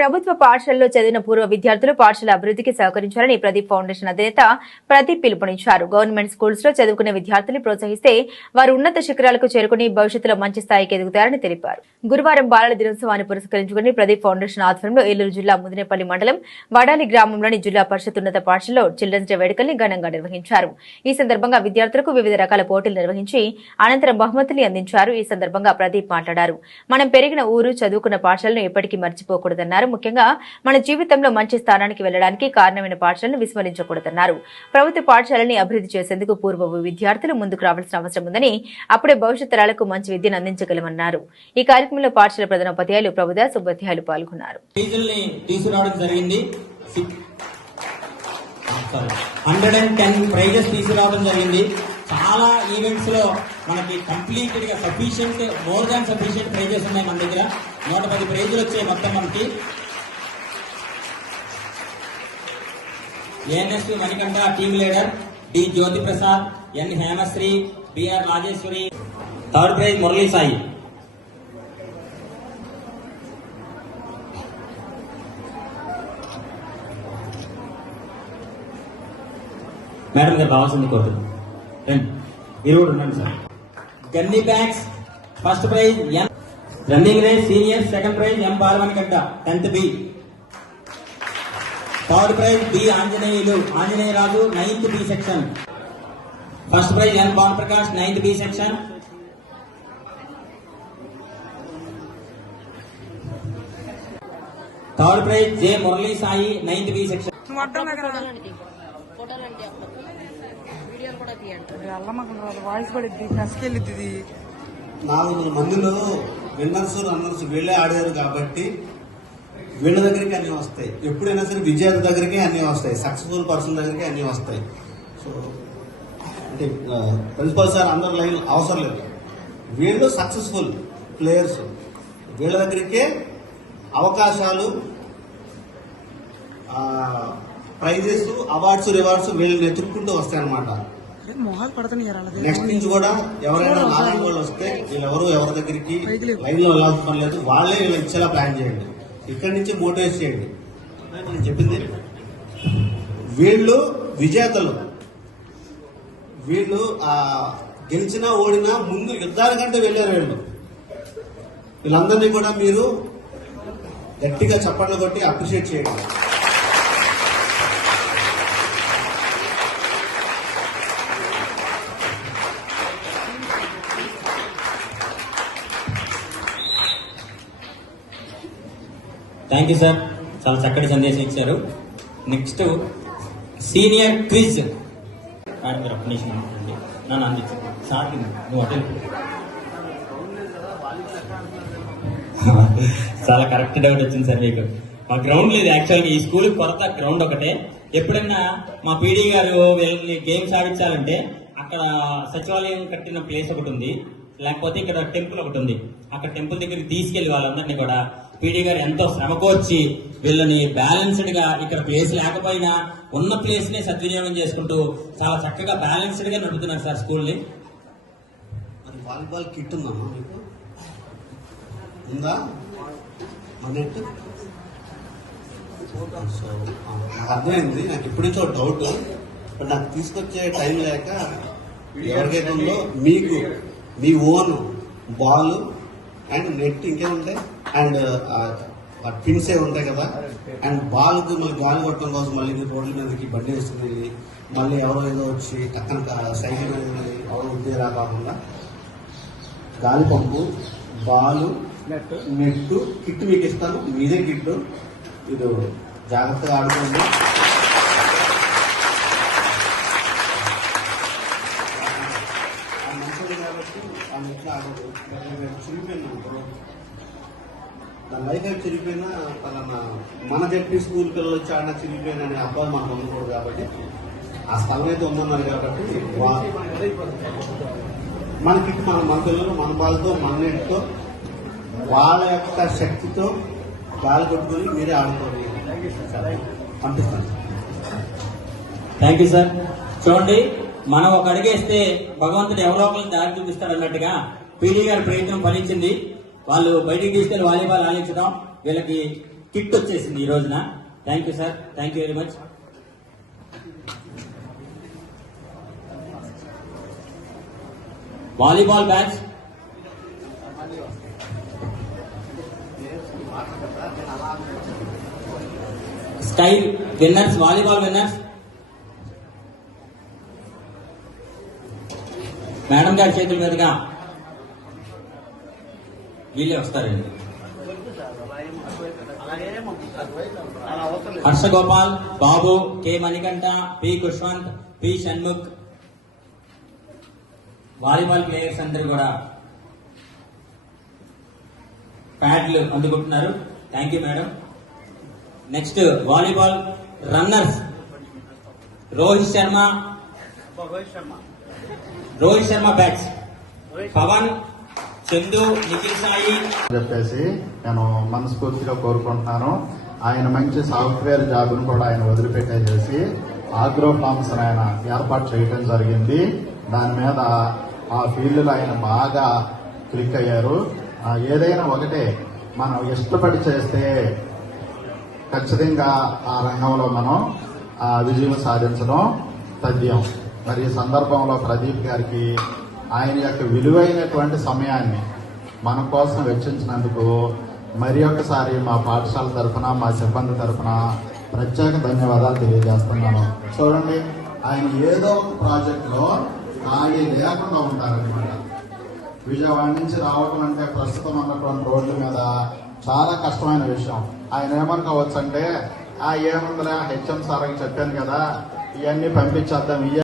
ప్రభుత్వ పాఠశాలలో చదివిన పూర్వ విద్యార్థులు పాఠశాల అభివృద్ధికి సహకరించాలని ప్రదీప్ ఫౌండేషన్ అధినేత ప్రదీప్ పిలుపునిచ్చారు. గవర్నమెంట్ స్కూల్స్లో చదువుకునే విద్యార్థులను ప్రోత్సహిస్తే వారు ఉన్నత శిఖరాలకు చేరుకుని భవిష్యత్తులో మంచి స్థాయికి ఎదుగుతారని తెలిపారు. గురువారం బాలల దినోత్సవాన్ని పురస్కరించుకుని ప్రదీప్ ఫౌండేషన్ ఆధ్వర్యంలో ఏలూరు జిల్లా ముదినేపల్లి మండలం వడాలి గ్రామంలోని జిల్లా పరిషత్ ఉన్నత పాఠశాలలో చిల్డ్రన్స్ డే వేడుకల్ని ఘనంగా నిర్వహించారు. ఈ సందర్భంగా విద్యార్థులకు వివిధ రకాల పోటీలు నిర్వహించి అనంతరం బహుమతులు అందించారు. ఈ సందర్భంగా ప్రదీప్ మాట్లాడారు. మనం పెరిగిన ఊరు చదువుకున్న పాఠశాలను ఎప్పటికీ మర్చిపోకూడదన్నారు. ముఖ్యంగా మన జీవితంలో మంచి స్థానానికి వెళ్ళడానికి కారణమైన పాఠశాలను విస్మరించకూడదన్నారు. ప్రభుత్వ పాఠశాలని అభివృద్ధి చేసేందుకు పూర్వపు విద్యార్థులు ముందుకు రావాల్సిన అవసరం ఉందని అప్పుడే భవిష్యత్ తరాలకు మంచి విద్యను అందించగలమన్నారు. ఈ కార్యక్రమంలో పాఠశాల ప్రధాన ఉపాధ్యాయులు ప్రభుదాస్ ఉపాధ్యాయులు పాల్గొన్నారు హండ్రెడ్ అండ్ టెన్ ప్రైజెస్ తీసుకురావడం జరిగింది. చాలా ఈవెంట్స్లో మనకి కంప్లీటెడ్గా sufficient more than sufficient prizes ఉన్నాయి మన దగ్గర. నూట పది ప్రైజులు వచ్చాయి మొత్తం మనకి. A N S Manikanta team leader D Jyothi Prasad N Hemasri B R Rajeshwari third prize Murali Sai madam గారు రావాల్సింది కోరుతున్నాను మీరు కూడా ఉండండి sir. Gunny bags first prize N running race senior second prize M Balavanagadda tenth B. Third prize B Anjaneyulu Anjaneyaraju ninth B section. First prize N Bhanu Prakash ninth B section. Third prize J Murali Sai ninth B section. వీడియోలు కూడా తీయండి. అల్లమ్మకు voice పడిద్ది నసుకెళ్ళిద్ది ఇది. నాలుగు మందిలో winners runners వీళ్ళే ఆడారు కాబట్టి వీళ్ళ దగ్గరికి అన్ని వస్తాయి. ఎప్పుడైనా సరే విజేత దగ్గరికి అన్ని వస్తాయి. సక్సెస్ఫుల్ పర్సన్ దగ్గరికి అన్ని వస్తాయి. సో అంటే ప్రిన్సిపల్ సార్ అందరు లైన్ అవసరం లేదు. వీళ్ళు సక్సెస్ఫుల్ ప్లేయర్స్. వీళ్ళ దగ్గరికే అవకాశాలు ప్రైజెస్ అవార్డ్స్ రివార్డ్స్ వీళ్ళని ఎత్తుక్కుంటూ వస్తాయి అలాగే నెక్స్ట్ నుంచి కూడా ఎవరైనా నాలుగు వాళ్ళు వస్తే వీళ్ళెవరు ఎవరి దగ్గరికి లైన్లో వెళ్ళాల్సిన లేదు. వాళ్ళే వీళ్ళు ఇచ్చేలా ప్లాన్ చేయండి. ఇక్కడి నుంచి మోటివేట్ చేయండి. నేను చెప్పింది వీళ్ళు విజేతలు. వీళ్ళు ఆ గెలిచినా ఓడినా ముందు యుద్ధానికంటే వెళ్ళారు వీళ్ళు. వీళ్ళందరినీ కూడా మీరు గట్టిగా చప్పట్లు కొట్టి అప్రిషియేట్ చేయండి. థ్యాంక్ యూ సార్ చాలా చక్కటి సందేశం ఇచ్చారు. నెక్స్ట్ సీనియర్ క్విజ్ మేడం గారు ఒక్క నన్ను అందించు నువ్వు చాలా కరెక్ట్ డౌట్ వచ్చింది సార్ మీకు. మా గ్రౌండ్ లేదు యాక్చువల్గా ఈ స్కూల్ కొరత గ్రౌండ్ ఒకటే. ఎప్పుడన్నా మా పీడీ గారు వీళ్ళని గేమ్స్ ఆడించాలంటే అక్కడ సచివాలయం కట్టిన ప్లేస్ ఒకటి ఉంది. లేకపోతే ఇక్కడ టెంపుల్ ఒకటి ఉంది. అక్కడ టెంపుల్ దగ్గరికి తీసుకెళ్ళి వాళ్ళందరినీ కూడా పీడీ గారు ఎంతో శ్రమకోర్చి వీళ్ళని బ్యాలెన్స్డ్గా ఇక్కడ ప్లేస్ లేకపోయినా ఉన్న ప్లేస్ నే సద్వినియోగం చేసుకుంటూ చాలా చక్కగా బ్యాలెన్స్డ్గా నడుపుతున్నారు సార్ స్కూల్ని. మరి వాలీబాల్ కిట్ ఉందా మీకు? ఉందా? మన సో నాకు అర్థమైంది. నాకు ఇప్పుడు నుంచో డౌట్ బట్ నాకు తీసుకొచ్చే టైం లేక ఎవరికైతే ఉందో మీకు మీ ఓన్ బాల్ అండ్ నెట్ ఇంకేముంటాయి? అండ్ పిన్స్ ఏ ఉంటాయి కదా? అండ్ బాల్ మళ్ళీ గాలి కొట్టడం కోసం మళ్ళీ రోడ్ల మీదకి బండి వేస్తుంది. మళ్ళీ ఎవరో ఏదో వచ్చి అక్కడ సైకిల్ ఎవరో ఉద్యోగ కాకుండా గాలి పంపు బాలు నెట్టు. కిట్ మీకు ఇస్తాను. మీదే కిట్ ఇది జాగ్రత్తగా ఆడుకోండి. కాబట్టి ఆ దాని లైఫ్ అయితే చిరిగిపోయినా పలానా మన చెప్పి స్కూల్ పిల్లలు వచ్చి ఆడినా చిరిగిపోయినా అనే అబ్బాయి మనకు ఉండకూడదు కాబట్టి ఆ స్థలం అయితే ఉందన్నారు కాబట్టి వా- మన కిట్ మన మన పిల్లలు మన బాలతో మన నెట్తో వాళ్ళ యొక్క శక్తితో గాలి కొట్టుకొని మీరే ఆడుకోండి. పంపిస్తాను థ్యాంక్ యూ సార్ చూడండి మనం ఒక అడిగేస్తే భగవంతుడు ఎవరో ఒకరిని దారి చూపిస్తాడు అన్నట్టుగా పీడీ గారి ప్రయత్నం ఫలించింది. వాళ్ళు బయటికి తీసుకెళ్ళి వాలీబాల్ ఆడించడం వీళ్ళకి కిట్ వచ్చేసింది ఈ రోజున. Thank you sir thank you very much volleyball batch. Sky winners volleyball winners. Madam గారి చేతుల మీదుగా వీళ్ళే వస్తారండి. Harshagopal Babu K Manikanta P Kushwanth P Shanmukh. Volleyball players అందరూ కూడా ప్యాడ్లు అందుకుంటున్నారు. Thank you madam next volleyball runners. Rohit Sharma. Rohit Sharma. Bats. Pavan Chandu Nikhil Sai. చెప్పేసి నేను మనస్ఫూర్తిగా కోరుకుంటున్నాను. ఆయన మంచి సాఫ్ట్వేర్ జాబ్ను కూడా ఆయన వదిలిపెట్టేసేసి ఆగ్రో ఫార్మ్స్ ఆయన ఏర్పాటు చేయడం జరిగింది. దాని మీద ఆ ఫీల్డ్లో ఆయన బాగా క్లిక్ అయ్యారు. ఏదైనా ఒకటే మనం ఇష్టపడి చేస్తే ఖచ్చితంగా ఆ రంగంలో మనం ఆ విజయం సాధించడం తథ్యం. మరి ఈ సందర్భంలో ప్రదీప్ గారికి ఆయన యొక్క విలువైనటువంటి సమయాన్ని మన కోసం వెచ్చించినందుకు మరి ఒకసారి మా పాఠశాల తరఫున మా సిబ్బంది తరఫున ప్రత్యేక ధన్యవాదాలు తెలియజేస్తున్నాను. చూడండి ఆయన ఏదో ఒక ప్రాజెక్టులో ఖాళీ లేకుండా ఉంటారనమాట విజయవాడ నుంచి రావటం అంటే ప్రస్తుతం ఉన్నటువంటి రోడ్ల మీద చాలా కష్టమైన విషయం. ఆయన ఏమనుకోవచ్చు అంటే ఆ ఏముందిరా హెచ్ఎం సార్కి చెప్పాను కదా ఇవన్నీ పంపించేద్దాం ఇయ్య